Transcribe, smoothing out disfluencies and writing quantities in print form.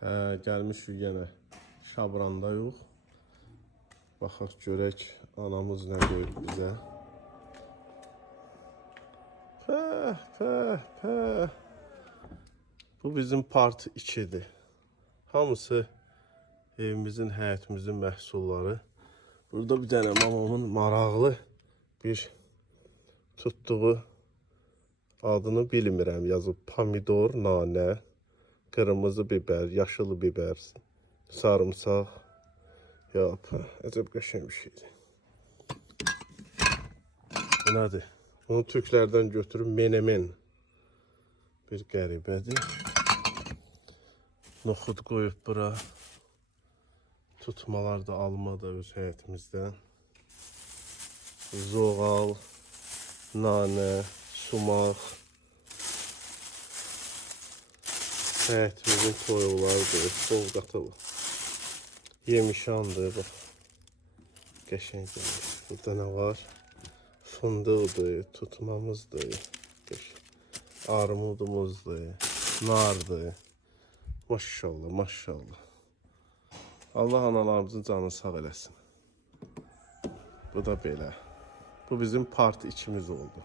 Gəlmişik yenə Şabranda yox. Baxaq görək anamız nə qoyub bizə. Pəh. Bu bizim part 2'dir. Hamısı evimizin, həyətimizin məhsulları. Burada bir dənə mamamın maraqlı bir tutduğu adını bilmirəm. Yazıb pomidor, nanə, qırmızı biber, yaşıl biber, sarımsaq. Ya, əcəb qəşəng bir şeydir. Bu nədir? Bunu Türklərdən götürüb menemen. Bir qəribədir. Noxud qoyub bura. Tutmalar da alma da öz həyətimizdən. Zoğal, nanə, sumaq. Həyətimizin toyuqlarıdır, bol-qatıl. Yemişandır, bax. Qəşəng gəlir. Burada nə var? Fındıqdır, tutmamızdır. Armudumuzdur, nardır. Maşallah, maşallah. Allah analarımızın canını sağ eləsin. Bu da belə. Bu bizim part 2'miz oldu.